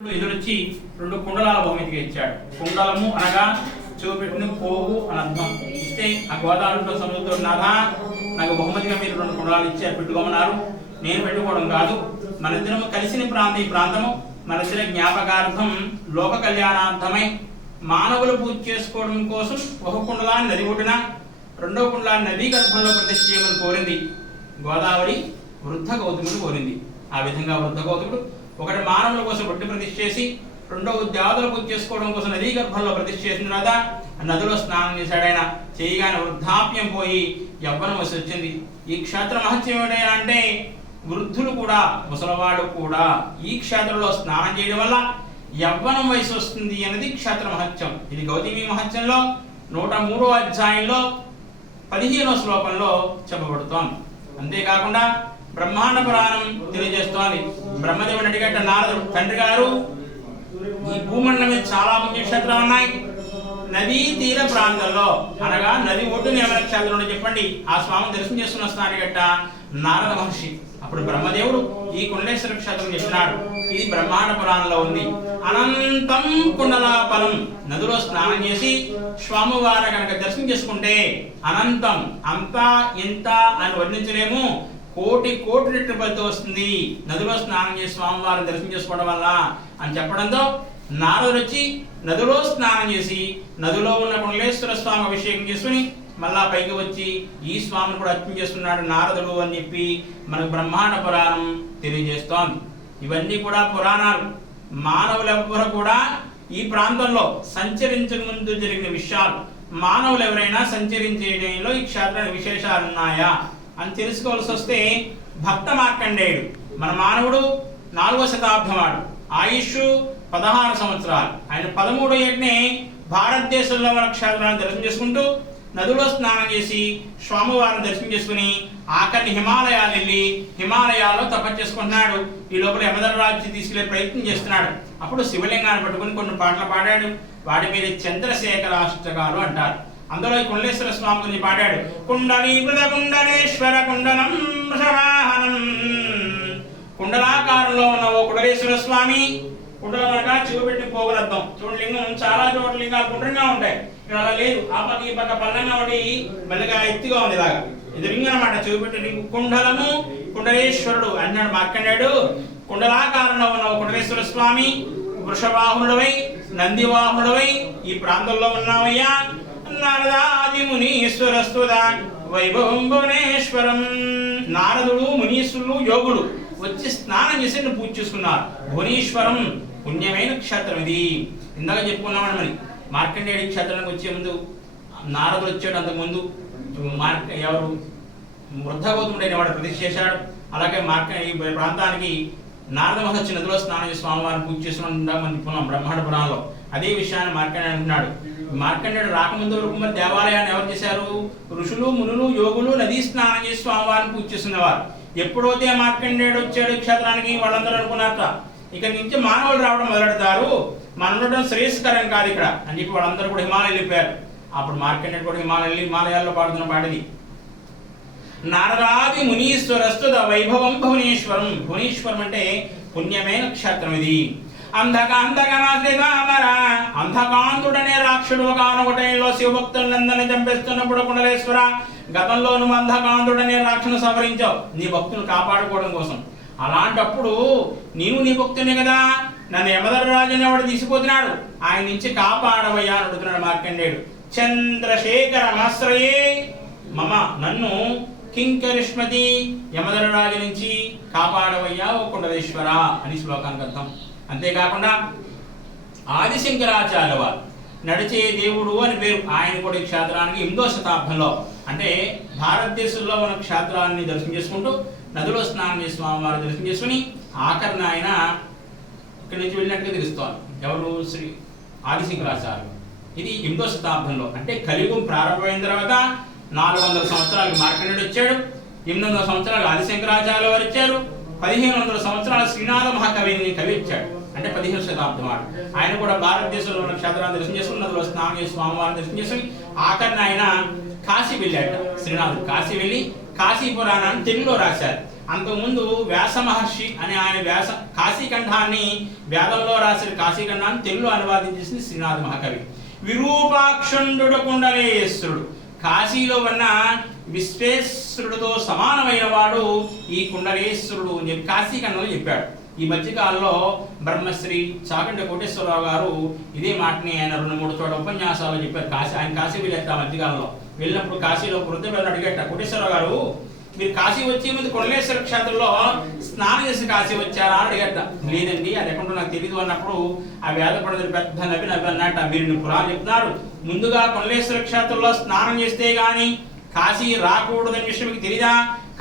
ఎదురొచ్చి రెండు కుండలాల బహుమతిగా ఇచ్చాడు. కుండలము అనగా చూపెట్టిన పోగు అని అర్థం. ఇస్తే ఆ గోదావరిలో సముద్రంతో నాథా నాకు బహుమతిగా మీరు రెండు కుండలాలు ఇచ్చారు, పెట్టుకోమన్నారు. నేను పెట్టుకోవడం కాదు, మన ఇద్దరము కలిసిన ప్రాంతం ఈ ప్రాంతము మన ఇద్దరి జ్ఞాపకార్థం లోక కళ్యాణార్థమై మానవులు పూజ చేసుకోవడం కోసం ఒక కుండలాన్ని నది ఒడ్డున రెండో కుండలాన్ని నదీ గర్భంలో ప్రతిష్ఠ చేయమని కోరింది గోదావరి. వృద్ధ గౌతముడు కోరింది. ఆ విధంగా వృద్ధ గౌతముడు ఒకటి మానవుల కోసం ఒట్టి ప్రతిష్ఠ చేసి రెండో దేవతల పూజ చేసుకోవడం కోసం నదీ గర్భంలో ప్రతిష్ఠ చేసిన తర్వాత నదిలో స్నానం చేశాడైనా. చేయగానే వృద్ధాప్యం పోయి యవ్వనం వసి వచ్చింది. ఈ క్షేత్ర మహత్యం ఏమిటైనా అంటే వృద్ధులు కూడా ముసలవాడు కూడా ఈ క్షేత్రంలో స్నానం చేయడం వల్ల యవ్వనం వయసు వస్తుంది అన్నది క్షేత్ర మహత్యం. ఇది గౌతమి మహత్యంలో 103వ అధ్యాయంలో 15వ శ్లోకంలో చెప్పబడుతోంది. అంతేకాకుండా బ్రహ్మాండ పురాణం తెలియజేస్తోంది. బ్రహ్మదేవుని అడిగట్ట నారదుడు, తండ్రి గారు ఈ భూమండలం మీద చాలా పుణ్యక్షేత్రాలు ఉన్నాయి, నదీ తీర ప్రాంతంలో అనగా నది ఒడ్డున ఏమైనా క్షేత్రంలో చెప్పండి, ఆ స్వామిని దర్శనం చేసుకుని వస్తాను అడిగట్ట నారద మహర్షి. అప్పుడు బ్రహ్మదేవుడు ఈ కుండలేశ్వర క్షేత్రం చెప్పినాడు. ఇది బ్రహ్మాండ పురాణంలో ఉంది. అనంతం కుండలాపలం, నదిలో స్నానం చేసి స్వామివారి కనుక దర్శనం చేసుకుంటే అనంతం, అంతా ఇంత అని వర్ణించలేము, కోటి కోటి రెట్లు ఫలితం వస్తుంది నదిలో స్నానం చేసి స్వామివారిని దర్శనం చేసుకోవడం వల్ల అని చెప్పడంతో నారదుడు వచ్చి నదిలో స్నానం చేసి నదిలో ఉన్న కుండలేశ్వర స్వామి అభిషేకం చేసుకుని మళ్ళా పైకి వచ్చి ఈ స్వామిని కూడా అర్చన చేస్తున్నాడు నారదుడు అని చెప్పి మనకు బ్రహ్మాండ పురాణం తెలియజేస్తోంది. ఇవన్నీ కూడా పురాణాలు. మానవులెవ్వరూ కూడా ఈ ప్రాంతంలో సంచరించక ముందు జరిగిన విషయాలు. మానవులు ఎవరైనా సంచరించేయడంలో ఈ క్షేత్రానికి విశేషాలు ఉన్నాయా అని తెలుసుకోవాల్సి వస్తే భక్త మార్కండేయుడు మన మానవుడు 4వ శతాబ్దం వాడు, ఆయుష్ 16 సంవత్సరాలు. ఆయన 13వ ఏటనే భారతదేశంలో మన క్షేత్రాన్ని దర్శనం చేసుకుంటూ నదిలో స్నానం చేసి స్వామివారిని దర్శనం చేసుకుని ఆఖరిని హిమాలయాలు వెళ్ళి హిమాలయాల్లో తపస్సు చేసుకుంటున్నాడు. ఈ లోపల యమధర్మరాజు తీసుకెళ్లే ప్రయత్నం చేస్తున్నాడు. అప్పుడు శివలింగాన్ని పట్టుకుని కొన్ని పాటలు పాడాడు. వాటి మీద చంద్రశేఖరాష్టకాలు అంటారు. అందులో ఈ కుండలేశ్వర స్వామి గురించి పాడాడు. కుండలీకృత కుండలేశ్వర కుండలం వృషవాహనం, కుండలాకారంలో ఉన్న ఓ కుండలేశ్వర స్వామి. కుండలనగా చూపెట్టి పోగలర్థం. చూడండి, లింగం చాలా చోట్ల లింగాలు గుండ్రంగా ఉంటాయి, ఇక్కడ అలా లేదు. ఆ పక్క ఈ పక్క పల్లంగా ఉండి మెల్లగా ఎత్తుగా ఉంది. ఇలాగా ఇది లింగం అనమాట. చూపెట్టి లింగం కుండలము కుండలేశ్వరుడు అన్నాడు మార్కండేయుడు. కుండలాకారంలో ఉన్న ఓ కుండలేశ్వర స్వామి వృషవాహనుడవై నందివాహనుడవై ఈ ప్రాంతంలో ఉన్నావయ్యా. నారదాది మునీశ్వరస్తుద వైభవం భువనేశ్వరం. నారదుడు మునీశ్వరులు యోగులు వచ్చి స్నానం చేసి పూజ చేసుకున్నారు. భువనేశ్వరం పుణ్యమైన క్షేత్రం ఇది. ఇందాక చెప్పుకున్నామని మరి మార్కండేయుడి క్షేత్రానికి వచ్చే ముందు నారదుడు వచ్చాడు. అంతకుముందు ఎవరు వృద్ధ గౌతముడైన వాడు ప్రతిష్ఠ చేశాడు. అలాగే ఈ ప్రాంతానికి నారద మహర్షి నదిలో స్నానం చేసి స్వామివారిని పూజ చేసుకున్నాం మనం చెప్పుకున్నాం బ్రహ్మాండ పురాణంలో. అదే విషయాన్ని మార్కండేయుడు అంటున్నాడు. మార్కండేయుడు రాకముందు వరకు మరి దేవాలయాన్ని ఎవరు చేశారు? ఋషులు మునులు యోగులు నదీ స్నానం చేసి స్వామివారిని పూజ చేస్తున్నవారు. ఎప్పుడైతే మార్కండేయుడు వచ్చాడు క్షేత్రానికి వాళ్ళందరూ అనుకున్నారట ఇక నుంచి మానవులు రావడం మొదలెడతారు, మనం ఉండడం శ్రేయస్కరం కాదు ఇక్కడ అని చెప్పి వాళ్ళందరూ కూడా హిమాలయాలు వెళ్ళిపోయారు. అప్పుడు మార్కండేయుడు కూడా హిమాలయాల్లో పాడుతున్న పాటది. నారదాది మునీశ్వరస్తుద వైభవం భువనేశ్వరం. భువనేశ్వరం అంటే పుణ్యమైన క్షేత్రం ఇది. అంధకాంతుడనే రాక్షుడు ఒకనొకటైలో శివభక్తులందరినీ చంపేస్తున్నప్పుడు కుండలేశ్వర గతంలో నువ్వు అంధకాంతుడనే రాక్షను సవరించావు నీ భక్తులు కాపాడుకోవడం కోసం. అలాంటప్పుడు నీవు నీ భక్తునే కదా, నన్ను యమధర్మరాజు అనేవాడు తీసుకుపోతున్నాడు, ఆయన నుంచి కాపాడవయ్యా అని అడుగుతున్నాడు మార్కండేయుడు. చంద్రశేఖరమాశ్రయే మమ, నన్ను కింకరిష్మతి యమధర్మరాజు నుంచి కాపాడవయ్యా ఓ కుండలేశ్వర అని శ్లోకానికి అర్థం. అంతేకాకుండా ఆదిశంకరాచార్య వారు నడిచే దేవుడు అని పేరు. ఆయన కూడా ఈ క్షేత్రానికి 8వ శతాబ్దంలో అంటే భారతదేశంలో ఉన్న క్షేత్రాన్ని దర్శనం చేసుకుంటూ నదిలో స్నానం చేసి స్వామివారిని దర్శనం చేసుకుని ఆఖరిని ఆయన ఇక్కడి నుంచి వెళ్ళినట్టుగా తెలుస్తోంది. ఎవరు? శ్రీ ఆదిశంకరాచార్యులు. ఇది 8వ శతాబ్దంలో అంటే కలియుగం ప్రారంభమైన తర్వాత 400 సంవత్సరాలకు మార్కండేయుడు వచ్చాడు. 800 సంవత్సరాలు ఆదిశంకరాచార్యులు వారు ఇచ్చారు. 1500 సంవత్సరాల శ్రీనాథ మహాకవిని కవి ఇచ్చాడు. అంటే 15వ శతాబ్దం వాడు. ఆయన కూడా భారతదేశంలో ఉన్న క్షేత్రాన్ని దర్శనం చేసుకుని నదిలో స్నానం చేసి స్వామివారిని దర్శనం చేసుకుని ఆఖరిని ఆయన కాశీ వెళ్ళాడు. శ్రీనాథుడు కాశీ వెళ్ళి కాశీ పురాణాన్ని తెలుగులో రాశారు. అంతకుముందు వ్యాస మహర్షి అని ఆయన కాశీఖండాన్ని వేదంలో రాసిన కాశీఖండాన్ని తెలుగులో అనువాదించేసింది శ్రీనాథ మహాకవి. విరూపాక్షుండు కుండలేశ్వరుడు, కాశీలో ఉన్న విశ్వేశ్వరుడితో సమానమైన వాడు ఈ కుండలేశ్వరుడు అని చెప్పి కాశీఖండంలో చెప్పాడు. ఈ మధ్యకాలంలో బ్రహ్మశ్రీ చాగంటి కోటేశ్వరరావు గారు ఇదే మాటని ఆయన 2-3 చోట్ల ఉపన్యాసాలు చెప్పారు. ఆయన కాశీ వెళ్ళేట మధ్యకాలంలో వెళ్ళినప్పుడు కాశీలో వృద్ధులను అడిగేట, కోటేశ్వరరావు గారు మీరు కాశీ వచ్చే ముందు కుండలేశ్వర క్షేత్రంలో స్నానం చేసి కాశీ వచ్చారా అని అడిగట. లేదండి, అది ఎక్కడో నాకు తెలియదు అన్నప్పుడు ఆ వేద పండితులు పెద్ద నవ్వి అన్నట్ట, మీరు పురాణం చెప్తున్నారు, ముందుగా కుండలేశ్వర క్షేత్రంలో స్నానం చేస్తే గాని కాశీ రాకూడదని విషయం మీకు తెలీదా?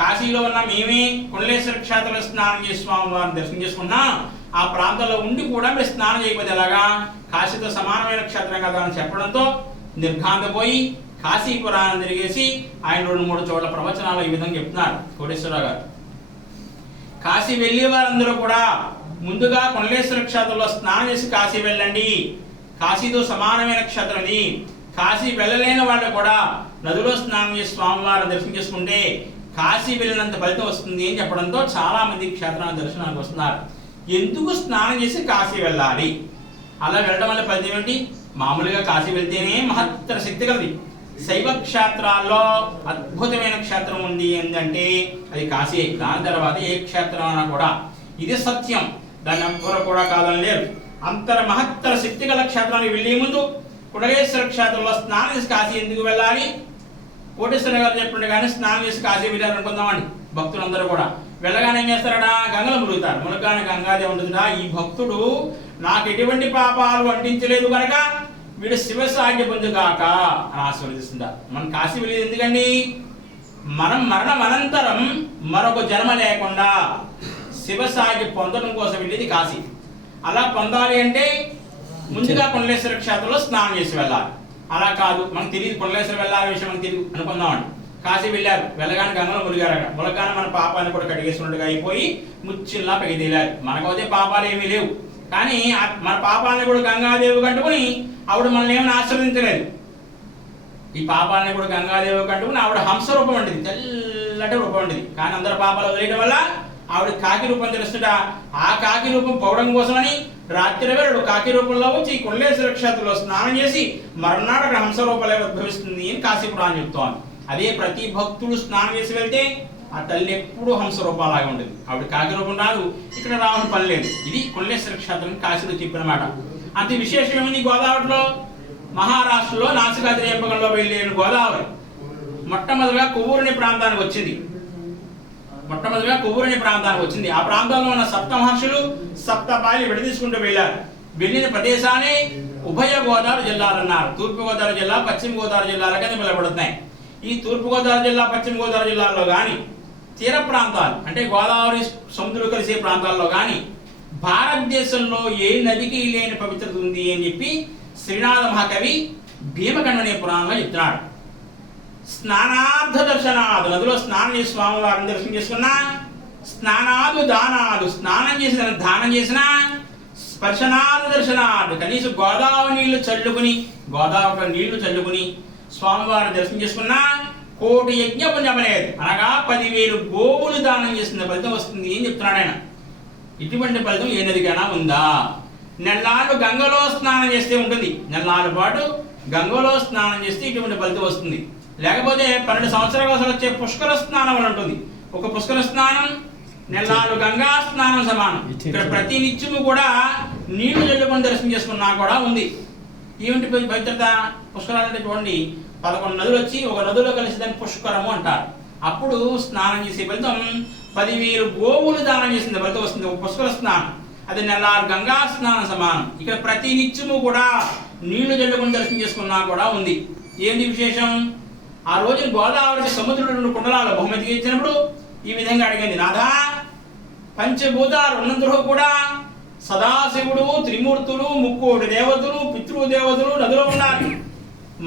కాశీలో ఉన్న మేమే కుండలేశ్వర క్షేత్రంలో స్నానం చేసి స్వామి వారిని దర్శనం చేసుకున్నాం, ఆ ప్రాంతంలో ఉండి కూడా మీరు స్నానం చేయకపోతే ఎలాగా, కాశీతో సమానమైన క్షేత్రం కదా అని చెప్పడంతో నిర్ఘాంతపోయి కాశీ పురాణం తిరిగేసి ఆయన 2-3 చోట్ల ప్రవచనాలు ఈ విధంగా చెప్తున్నారు కోటేశ్వరరావు గారు. కాశీ వెళ్ళే వారందరూ కూడా ముందుగా కుండలేశ్వర క్షేత్రంలో స్నానం చేసి కాశీ వెళ్ళండి, కాశీతో సమానమైన క్షేత్రం ఇది. కాశీ వెళ్ళలేని వాళ్ళు కూడా నదిలో స్నానం చేసి స్వామివారిని దర్శనం చేసుకుంటే కాశీ వెళ్ళినంత ఫలితం వస్తుంది అని చెప్పడంతో చాలా మంది క్షేత్రాల దర్శనానికి వస్తున్నారు. ఎందుకు స్నానం చేసి కాశీ వెళ్ళాలి? అలా వెళ్ళడం వల్ల ఫలితం ఏంటి? మామూలుగా కాశీ వెళ్తేనే మహత్తర శక్తి కలది. శైవ క్షేత్రాల్లో అద్భుతమైన క్షేత్రం ఉంది ఏంటంటే అది కాశీ. దాని తర్వాత ఏ క్షేత్రం అన్నా కూడా ఇది సత్యం, దాన్ని ఎవ్వరు కూడా కాదని లేరు. అంతర మహత్తర శక్తి గల క్షేత్రానికి వెళ్లే ముందు కుండలేశ్వర క్షేత్రంలో స్నానం చేసి కాశీ ఎందుకు వెళ్ళాలి? కోటేశ్వర గారు చెప్పండి, కానీ స్నానం చేసి కాశీ వెళ్ళాలనుకుందామండి భక్తులందరూ కూడా. వెళ్ళగానే ఏం చేస్తారడా? గంగలు మురుగుతారు. మునగానే గంగాదేవి ఉంటుందా, ఈ భక్తుడు నాకు ఎటువంటి పాపాలు అంటించలేదు కనుక వీడు శివసాగ్య పొందుగాక అని ఆశీర్వదిస్తుందా. మనం కాశీ వెళ్ళేది ఎందుకండి? మనం మరణం అనంతరం మరొక జన్మ లేకుండా శివసాగ్య పొందడం కోసం వెళ్ళేది కాశీ. అలా పొందాలి అంటే ముందుగా కుండలేశ్వర క్షేత్రంలో స్నానం చేసి వెళ్ళాలి. అలా కాదు, మనకు తెలియదు కుండలేశ్వరం వెళ్ళాలి విషయం మనకు తెలియదు అనుకుందామండి. కాశీ వెళ్ళారు, వెళ్ళగానే గంగలో మునిగారట. మునగానే మన పాపాన్ని కూడా కడిగేసినట్టుగా అయిపోయి ముచ్చిల్లా పైకి తేలారు. మనకైతే పాపాలు ఏమీ లేవు, కానీ మన పాపాన్ని కూడా గంగాదేవి కట్టుకుని ఆవిడ మనల్ని ఏమైనా ఆశ్రయించలేదు. ఈ పాపాలని కూడా గంగాదేవి కట్టుకుని ఆవిడ హంస రూపం ఉంటుంది, తెల్లటి రూపం ఉంటుంది. కానీ అందరి పాపాలు వదిలేయడం వల్ల ఆవిడ కాకి రూపం తెలుస్తుంట. ఆ కాకి రూపం పోవడం కోసమని రాత్రి వేళ కాకి రూపంలో వచ్చి ఈ కుండలేశ్వర క్షేత్రంలో స్నానం చేసి మరునాడు అక్కడ హంస రూపంలో ఉద్భవిస్తుంది అని కాశీపురాణం చెప్తోంది. అదే ప్రతి భక్తుడు స్నానం చేసి వెళ్తే ఆ తల్లి ఎప్పుడు హంస రూపాలాగా ఉంటుంది. ఆవిడ కాకి రూపం రాదు, ఇక్కడ రావడం పని లేదు. ఇది కుండలేశ్వర క్షేత్రం కాశీలో చెప్పిన మాట. అంత విశేషం ఏమిటి? గోదావరిలో మహారాష్ట్రలో నాసికాద్రి ఎంపకంలో వెళ్ళిన గోదావరి మొట్టమొదటిగా కొవ్వూరుని ప్రాంతానికి వచ్చింది. ఆ ప్రాంతంలో ఉన్న సప్త మహర్షులు సప్తపాలి విడదీసుకుంటూ వెళ్ళారు. వెళ్ళిన ప్రదేశాన్ని ఉభయ గోదావరి జిల్లాలు అన్నారు. తూర్పు గోదావరి జిల్లా, పశ్చిమ గోదావరి జిల్లాలుగా పిలువబడుతున్నాయి. ఈ తూర్పు గోదావరి జిల్లా, పశ్చిమ గోదావరి జిల్లాల్లో కానీ తీర ప్రాంతాలు అంటే గోదావరి సముద్రం కలిసే ప్రాంతాల్లో కానీ భారతదేశంలో ఏ నదికి లేని పవిత్రత ఉంది అని చెప్పి శ్రీనాథ మహాకవి భీమఖండ అనే పురాణంలో చెప్తున్నాడు. స్నానార్థ దర్శనాలు, నదిలో స్నానం చేసి స్వామివారిని దర్శనం చేసుకున్నా, స్నానాలు దానాలు, స్నానం చేసిన దానం చేసిన, స్పర్శనాలు దర్శనాలు, కనీసం గోదావరి నీళ్లు చల్లుకుని స్వామివారిని దర్శనం చేసుకున్నా 1,000,000 యజ్ఞ పుణ్యం అనేది, అనగా 10,000 గోవులు దానం చేసిన ఫలితం వస్తుంది అని చెప్తున్నాడు ఆయన. ఇటువంటి ఫలితం ఏ నదికైనా ఉందా? నెల్లాళ్ళు గంగలో స్నానం చేస్తే ఉంటుంది, నెల్లాళ్ళ పాటు గంగలో స్నానం చేస్తే ఇటువంటి ఫలితం వస్తుంది. లేకపోతే 12 సంవత్సరాల కోసం వచ్చే పుష్కర స్నానం అని ఉంటుంది. ఒక పుష్కర స్నానం నెల్లాళ్ళు గంగా స్నానం సమానం. ఇక్కడ ప్రతి నిత్యము కూడా నీళ్లు చల్లుకొని దర్శనం చేసుకున్నా కూడా ఉంది. ఏమిటి పవిత్రత? పుష్కరాలు అంటే చూడండి, 11 నదులు వచ్చి ఒక నదిలో కలిసి దాన్ని పుష్కరము అంటారు. అప్పుడు స్నానం చేసే ఫలితం 10,000 గోవులు దానం చేసిన ఫలితం వస్తుంది ఒక పుష్కర స్నానం. అది నెల్లారు గంగా స్నానం సమానం. ఇక్కడ ప్రతి నిత్యము కూడా నీళ్లు చల్లుకొని దర్శనం చేసుకున్నా కూడా ఉంది. ఏంటి విశేషం? ఆ రోజు గోదావరికి సముద్రంలో 2 కుండలాలు బహుమతిగా ఇచ్చినప్పుడు ఈ విధంగా అడిగింది, నాథా పంచభూతాలు ఉన్నందులో కూడా సదాశివుడు, త్రిమూర్తులు, 3 దేవతలు, పితృదేవతలు నదిలో ఉండాలి,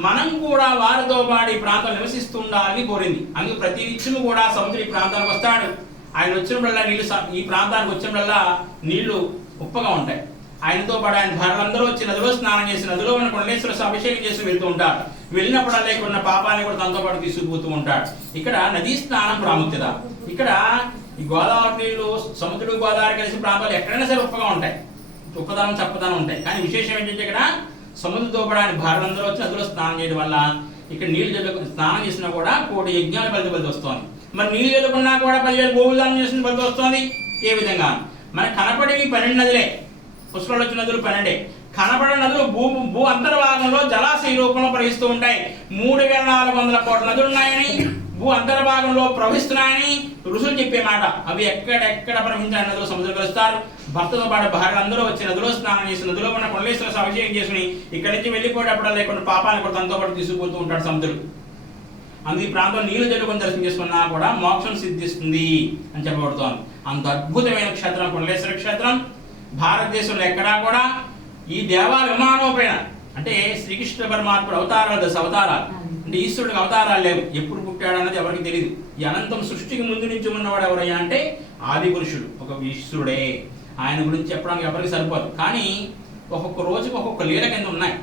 మనం కూడా వారితో పాటు ఈ ప్రాంతం నివసిస్తూ ఉండాలని కోరింది. అందుకు ప్రతి నిత్యము కూడా సముద్రం ఈ ప్రాంతానికి వస్తాడు. ఆయన వచ్చినప్పుడల్లా నీళ్లు ఈ ప్రాంతానికి వచ్చినప్పుడల్లా నీళ్లు ఉప్పగా ఉంటాయి. ఆయనతో పాటు ఆయన భార్యలందరూ వచ్చి నదిలో స్నానం చేసి నదిలో ఉన్న కుండలేశ్వర అభిషేకం చేసి వెళ్తూ ఉంటారు. వెళ్ళినప్పుడల్లా ఇక్కడ ఉన్న పాపాన్ని కూడా తనతో పాటు తీసుకుపోతూ ఉంటాడు. ఇక్కడ నదీ స్నానం ప్రాముఖ్యత. ఇక్కడ ఈ గోదావరి నీళ్లు సముద్రుడు గోదావరి కలిసి ప్రాంతాలు ఎక్కడైనా సరే ఉప్పగా ఉంటాయి, ఉప్పదనం చప్పదనం ఉంటాయి. కానీ విశేషం ఏంటంటే ఇక్కడ సముద్ర దూపడానికి భారతందరూ వచ్చి నదిలో స్నానం చేయడం వల్ల ఇక్కడ నీళ్లు చల్లుకు స్నానం చేసినా కూడా 1,000,000 యజ్ఞాలు బలి వస్తుంది. మరి నీళ్లు చల్లుకున్నా కూడా 10,000 గోవులు దానం చేసిన బలి వస్తుంది. ఏ విధంగా మనకు కనపడేవి 12 నదులే, పుష్కరాలు వచ్చిన నదులు 12. కనపడే నదులు భూ అంతర్భాగంలో జలాశయ రూపంలో ప్రవహిస్తూ ఉంటాయి. 3,400 కోట్ల నదులు ఉన్నాయని, భూ అంతర్భాగంలో ప్రవహిస్తున్నాయని ఋషులు చెప్పే మాట. అవి ఎక్కడెక్కడ ప్రవహించిన నదులు సముద్రం కలుస్తారు. భర్తతో పాటు భార్యలందరూ వచ్చి నదిలో స్నానం చేసి నదిలో ఉన్న కొండలేశ్వర అభిషేకం చేసుకుని ఇక్కడి నుంచి వెళ్ళిపోయేటప్పుడు లేకుండా పాపాన్ని కూడా తనతో పాటు తీసుకుపోతూ ఉంటాడు సముద్రుడు. అందుకు ఈ ప్రాంతం నీళ్లు జల్లుకొని దర్శనం చేసుకున్నా కూడా మోక్షం సిద్ధిస్తుంది అని చెప్పబడుతోంది. అంత అద్భుతమైన క్షేత్రం కొండలేశ్వర క్షేత్రం. భారతదేశంలో ఎక్కడా కూడా ఈ దేవాల విమానోపేణ అంటే శ్రీకృష్ణ పరమాత్ముడు అవతారాలు 10 అవతారాలు అంటే ఈశ్వరుడికి అవతారాలు లేవు. ఎప్పుడు పుట్టాడు అన్నది ఎవరికి తెలియదు. ఈ అనంతం సృష్టికి ముందు నుంచి ఉన్నవాడు ఎవరయ్యా అంటే ఆది పురుషుడు ఒక ఈశ్వరుడే. ఆయన గురించి చెప్పడానికి ఎవరికి సరిపోదు. కానీ ఒక్కొక్క రోజుకి ఒక్కొక్క లీల కింద ఉన్నాయి.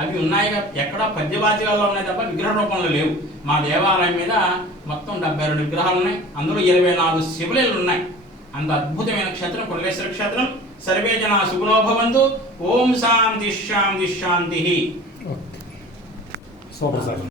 అవి ఉన్నాయి ఎక్కడ పద్యవాద్యాల్లో ఉన్నాయి తప్ప విగ్రహ రూపంలో లేవు. మా దేవాలయం మీద మొత్తం 72 విగ్రహాలు ఉన్నాయి. అందులో 24 శివలీలలు ఉన్నాయి. అంత అద్భుతమైన క్షేత్రం కొండలేశ్వర క్షేత్రం. సర్వే జనా సుఖినో భవంతు. ఓం శాంతి శాంతి శాంతి.